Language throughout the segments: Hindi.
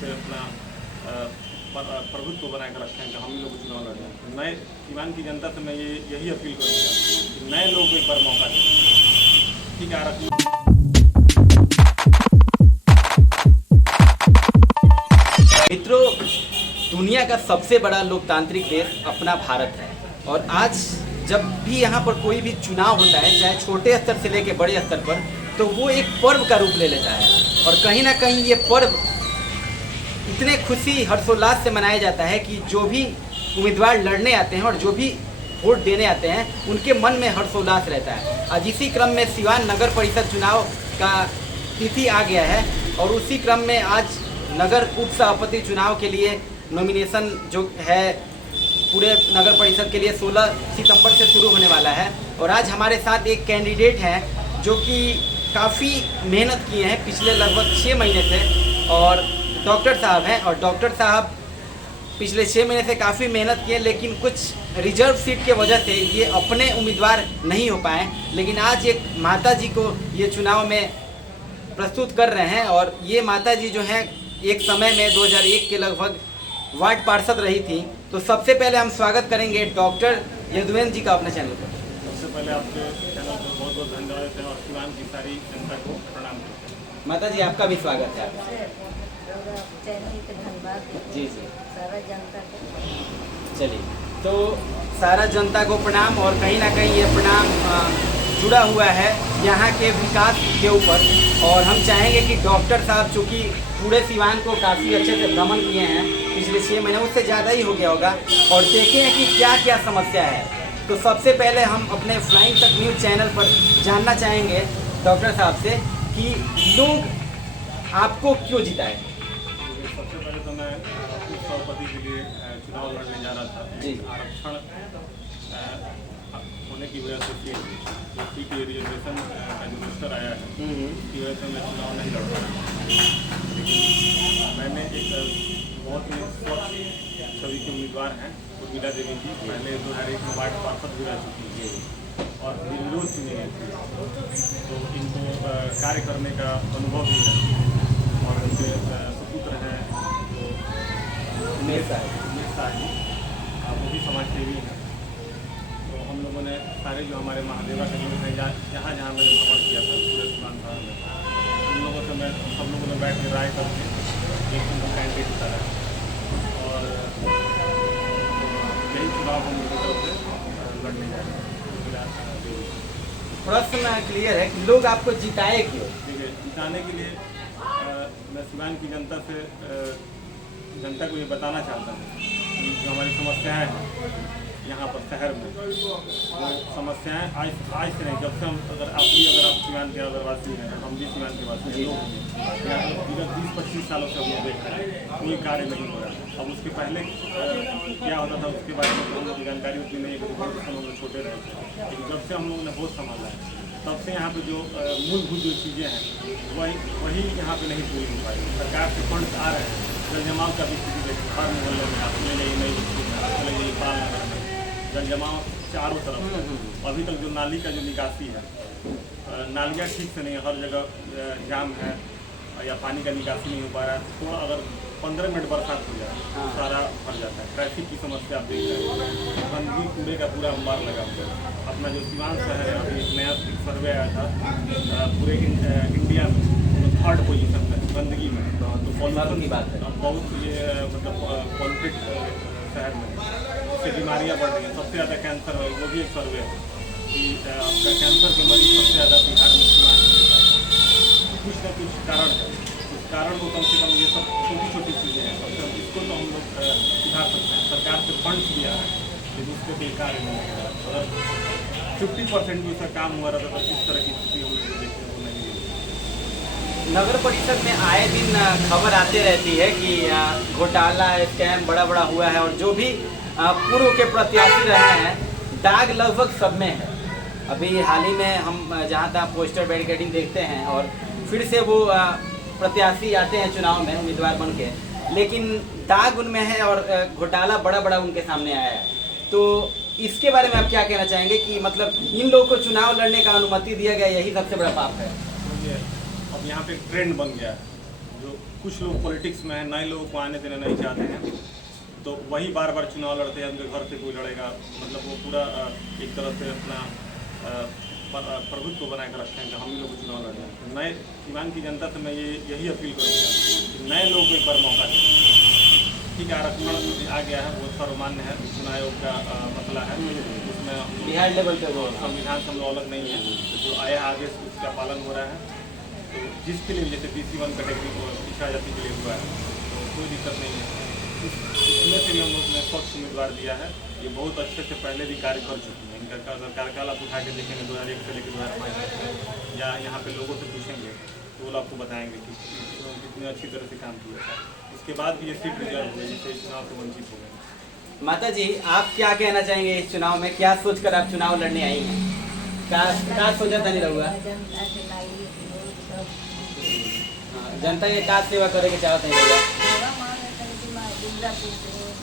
पे अपना प्रभुत्व बना कर रखे हैं कि हम ही लोग चुनाव लड़ रहे हैं। नए सीवान की जनता से मैं यही अपील करूँगा कि नए लोगों को एक बार मौका दें। ठीक है, आरक्षण मित्रों, दुनिया का सबसे बड़ा लोकतांत्रिक देश अपना भारत है और आज जब भी यहाँ पर कोई भी चुनाव होता है, चाहे छोटे स्तर से लेकर बड़े स्तर पर, तो वो एक पर्व का रूप ले लेता है और कहीं ना कहीं ये पर्व इतने खुशी हर्षोल्लास से मनाया जाता है कि जो भी उम्मीदवार लड़ने आते हैं और जो भी वोट देने आते हैं उनके मन में हर्षोल्लास रहता है। आज इसी क्रम में सिवान नगर परिषद चुनाव का तिथि आ गया है और उसी क्रम में आज नगर उप सभापति चुनाव के लिए नॉमिनेशन जो है पूरे नगर परिषद के लिए 16 सितंबर से शुरू होने वाला है। और आज हमारे साथ एक कैंडिडेट हैं जो कि काफ़ी मेहनत किए हैं पिछले लगभग 6 महीने से, और डॉक्टर साहब हैं। और डॉक्टर साहब पिछले 6 महीने से काफ़ी मेहनत किए, लेकिन कुछ रिजर्व सीट के वजह से ये अपने उम्मीदवार नहीं हो पाए। लेकिन आज एक माता जी को ये चुनाव में प्रस्तुत कर रहे हैं और ये माता जी जो हैं एक समय में 2001 के लगभग वार्ड पार्षद रही थी। तो सबसे पहले हम स्वागत करेंगे डॉक्टर यदुवेंद्र जी का अपने चैनल पर। सबसे पहले आपके चैनल को बहुत बहुत धन्यवाद देते हैं और सिवान की सारी जनता को प्रणाम करते हैं। माता जी, आपका भी स्वागत है। धन्यवाद जी जी, सारा जनता को। चलिए, तो सारा जनता को प्रणाम। और कहीं ना कहीं ये प्रणाम जुड़ा हुआ है यहाँ के विकास के ऊपर। और हम चाहेंगे कि डॉक्टर साहब, चूँकि पूरे सिवान को काफ़ी अच्छे से भ्रमण किए हैं पिछले 6 महीने, उससे ज़्यादा ही हो गया होगा, और देखें हैं कि क्या क्या समस्या है। तो सबसे पहले हम अपने फ्लाइंग तक न्यूज़ चैनल पर जानना चाहेंगे डॉक्टर साहब से कि लोग आपको क्यों जिताए। सबसे पहले तो मैं उप सभापति के लिए चुनाव लड़ने जा रहा था। जी। आरक्षण होने की वजह से सीट रिजर्वेशन का जो रजिस्टर आया है उसकी वजह से मैं चुनाव नहीं लड़ पाया। लेकिन मैंने एक बहुत ही स्वच्छ छवि के उम्मीदवार हैं उर्मिला देवी जी, पहले 2001 में वार्ड पार्षद भी रह चुकी है और निर्विरोध चुनी गई थी। तो इनको कार्य करने का अनुभव भी है और उनके सुपुत्र हैं जो उमेश साहब, वो भी समाज सेवी हैं। तो हम लोगों ने सारे जो हमारे महादेवा के लोग हैं, जहाँ जहाँ मैंने भ्रमण किया था पूरे सिवान शहर में, उन लोगों से मैं सब लोगों ने बैठ के राय करके एक उनको कैंडिडेट उतारा और यही चुनाव हम लोगों की तरफ से लड़ने जा रहे हैं। प्रश्न क्लियर है कि लोग आपको जिताए क्यों। ठीक है, जिताने के लिए मैं सिवान की जनता से जनता को ये बताना चाहता हूँ कि जो हमारी समस्याएं हैं यहाँ पर शहर में, वो समस्याएं आज से नहीं, जब से हम अगर आप सिवान के अगर वासी हैं, हम भी सिवान के वासी हैं, लोग यहाँ पर विगत 20-25 सालों से हम लोग देख रहे हैं कोई कार्य नहीं हो रहा। अब उसके पहले क्या होता था उसके बारे में हम लोग की जानकारी उतनी नहीं है, क्योंकि हम लोग छोटे रहे थे। लेकिन जब से हम लोगों ने होश संभाला है तब से यहाँ पे जो मूलभूत जो चीज़ें हैं वही यहाँ पे नहीं पूरी हो पाई। सरकार के फंड आ रहे हैं, जल जमाव का भी स्थिति देखिए, हर मोहल्ले में आप ले जाइए, नई बस्ती में आप ले जाइए, पाल नगर में जल जमाव चारों तरफ है। अभी तक जो नाली का जो निकासी है, नालियाँ ठीक से नहीं है, हर जगह जाम है या पानी का निकासी नहीं हो पा रहा है। थोड़ा अगर 15 मिनट बरसात हो जाए तो सारा भर जाता है। ट्रैफिक की समस्या आप देख रहे हैं, गंदगी कूड़े का पूरा अंबार लगा हुआ है। अपना जो सिवान शहर है, अभी एक नया सर्वे आया था, पूरे इंडिया में 3rd पोजीशन में गंदगी में। तो पॉल्यूशन की बात है, बहुत ये मतलब पॉल्यूटेड शहर में इससे बीमारियाँ बढ़ रही हैं। सबसे ज़्यादा कैंसर है, वो भी एक सर्वे है कि आपका कैंसर के मरीज सबसे ज़्यादा बिहार में सिवान में होता है। कुछ ना कुछ कारण है, उस कारण को कम से कम ये सब छोटी छोटी चीज़ें हैं, कम से कम इसको तो हम लोग सुधार सकते हैं। सरकार से फंड्स भी आ रहे हैं लेकिन उसके कोई कार्य नहीं हो रहा। अगर 50% भी उसका काम हुआ रहता तो इस तरह की स्थिति हम लोग देखने को नहीं मिली। नगर परिषद में आए दिन खबर आती रहती है कि घोटाला स्कैम बड़ा हुआ है और जो भी पूर्व के प्रत्याशी रहे हैं दाग लगभग सब में है। अभी हाल ही में हम जहाँ तहाँ पोस्टर बैरिकेडिंग देखते हैं और फिर से वो प्रत्याशी आते हैं चुनाव में उम्मीदवार बन के, लेकिन दाग उनमें है और घोटाला बड़ा उनके सामने आया है। तो इसके बारे में आप क्या कहना चाहेंगे कि मतलब इन लोगों को चुनाव लड़ने का अनुमति दिया गया, यही सबसे बड़ा पाप है। अब यहाँ पे ट्रेंड बन गया है जो कुछ लोग पॉलिटिक्स में हैं, नए लोगों को आने देना नहीं चाहते हैं, तो वही बार बार चुनाव लड़ते हैं। उनके घर से कोई लड़ेगा, मतलब वो पूरा एक तरह से अपना प्रभुत्व बना कर रखते हैं कि हम ही लोग चुनाव लड़ रहे हैं। नए सीवान की जनता से मैं यही अपील करूँगा कि नए लोगों को एक बार मौका दें। ठीक है, आरक्षण आ गया है, वो सर्वमान्य है, चुनाव आयोग का मसला है, उसमें बिहार लेवल पे वो संविधान से हम लोग अलग नहीं है, जो आया आदेश उसका पालन हो रहा है। तो जिसके लिए जैसे BC1 कैटेगरी को पिछड़ा जाति के लिए हुआ है, तो कोई दिक्कत नहीं है। इसमें से भी हम लोग ने स्वच्छ उम्मीदवार दिया है। ये बहुत अच्छे से पहले भी कार्य कर चुकी हैं। इनका अगर कार्यकाल आप उठा के देखेंगे 2001 से लेकर 2005 तक, या यहाँ पे लोगों से पूछेंगे तो वो आपको बताएंगे कि कितने अच्छी तरह से काम किया था। इसके बाद भी ये सीट रिजर्व हुई, जिससे चुनाव से वंचित हो गए। माता जी, आप क्या कहना चाहेंगे इस चुनाव में? क्या सोचकर आप चुनाव लड़ने आई हैं? क्या सोचा था नहीं रहूँगा? जनता के लागी लोग सब जनता के का सेवा करे के चाहते हैं भैया? सेवा मांगे तन की माँ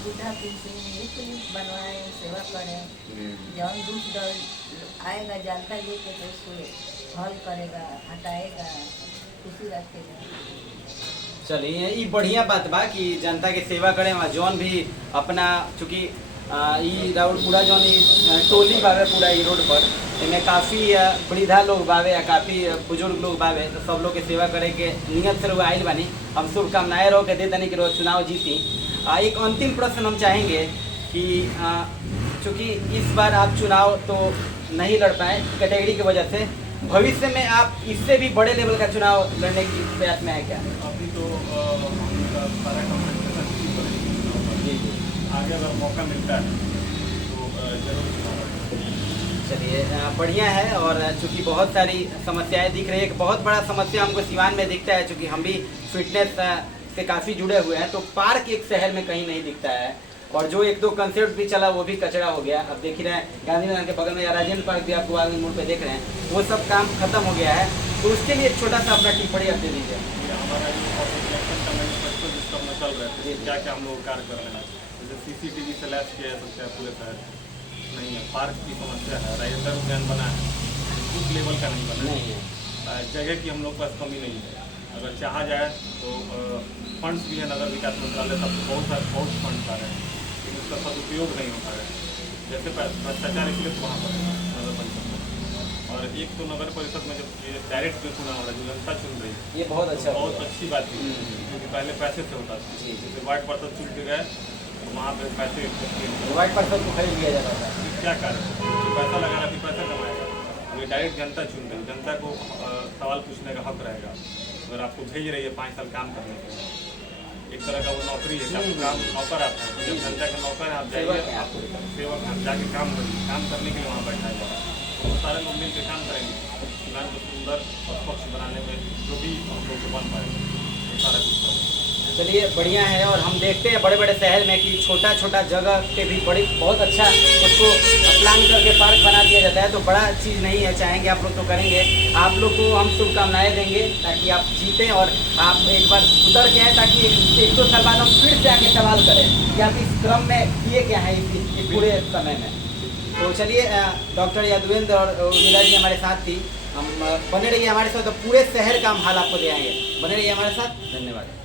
बुढ़ा पेंशन नियुक्त बनवाए, सेवा करें। जौन दुख दर्द आएगा जनता लेके तो उसको हल करेगा, हटाएगा, खुशी रखेगा। चलिए, ये बढ़िया बात बा कि जनता के सेवा करें। वहाँ जौन भी अपना चूँकि ई रोड पूरा जौन टोली बावे पूरा ई रोड पर, इनमें काफ़ी वृद्धा लोग बावे या काफ़ी बुजुर्ग लोग बावे, तो सब लोग के सेवा करे के नियत से आयल बानी। हम शुभकामनाएं रहो के दे देने के रोज चुनाव जीती। एक अंतिम प्रश्न हम चाहेंगे कि चूँकि इस बार आप चुनाव तो नहीं लड़ पाए कैटेगरी की वजह से, भविष्य में आप इससे भी बड़े लेवल का चुनाव लड़ने की प्रयास में है क्या? अभी तो सारा कम्युनिकेशन जी जी, आगे अगर मौका मिलता है तो जरूर चुनाव लड़ेंगे। चलिए, बढ़िया है। और चूँकि बहुत सारी समस्याएं दिख रही है, एक बहुत बड़ा समस्या हमको सिवान में दिखता है, चूँकि हम भी फिटनेस से काफ़ी जुड़े हुए हैं, तो पार्क एक शहर में कहीं नहीं दिखता है। और जो एक दो कंसेप्ट भी चला वो भी कचरा हो गया। अब देख ही रहे हैं गांधी मैदान के बगल में या राजेंद्र पार्क भी आपको आगे मोड़ पे देख रहे हैं, वो सब काम खत्म हो गया है। तो उसके लिए एक छोटा सा अपना टिप्पणी आप दे दीजिए। ये हमारा जो इलेक्शन का मैनिफेस्टो जिसका में चल रहा है, क्या क्या हम लोग कार्य कर रहे हैं, जैसे CCTV से लैस किया जा सकता है पूरे शहर नहीं है, पार्क की समस्या है, राजेंद्र उद्यान बना है, उस लेवल का नहीं बना है, जगह की हम लोग पास कमी नहीं है। अगर चाहा जाए तो फंड्स भी है, नगर विकास मंत्रालय तब बहुत फंड्स आ रहे हैं, लेकिन उसका सदुपयोग नहीं हो पा रहा है। जैसे भ्रष्टाचार इसलिए तो वहाँ पर है नगर परिषद में। और एक तो नगर परिषद में जब ये डायरेक्ट जो चुनाव हो रहा है, जो जनता चुन रही है, ये बहुत अच्छा, बहुत अच्छी बात है, क्योंकि पहले पैसे से होता था। जैसे वार्ड पार्षद चुन के गए तो वहाँ पे पैसे वाइट पर्सन को खरीद लिया जाता था। क्या कारण है? पैसा लगा रहा, पैसा कमाएगा। अब ये डायरेक्ट जनता चुन रही है, जनता को सवाल पूछने का हक रहेगा। अगर आपको भेज रही है 5 साल काम करने के लिए, एक तरह का वो नौकरी है, काम नौकर आप हैं, जब जनता का नौकर है, आप जाइए, आप सेवक हैं, जाके काम करिए, काम करने के लिए वहाँ बैठा है। तो वो सारे लोग मिल के काम करेंगे, सीवान को सुंदर और स्वच्छ बनाने में जो भी हम लोग को बन पाएगा, वो सारा कुछ करेंगे। चलिए, बढ़िया है। और हम देखते हैं बड़े बड़े शहर में कि छोटा छोटा जगह पे भी बहुत अच्छा उसको प्लान करके पार्क बना दिया जाता है, तो बड़ा चीज़ नहीं है। चाहेंगे आप लोग तो करेंगे। आप लोग को हम शुभकामनाएं देंगे ताकि आप जीतें और आप एक बार उतर के आए, ताकि एक दो साल बाद हम फिर से आके सवाल करें कि आप इस क्रम में किए क्या है इस पूरे समय में। तो चलिए, डॉक्टर यादवेंद्र और उर्मिला जी हमारे साथ थी। हम बने रहिए हमारे साथ, तो पूरे शहर का हम हाल आपको दे आएंगे। बने रहिए हमारे साथ। धन्यवाद।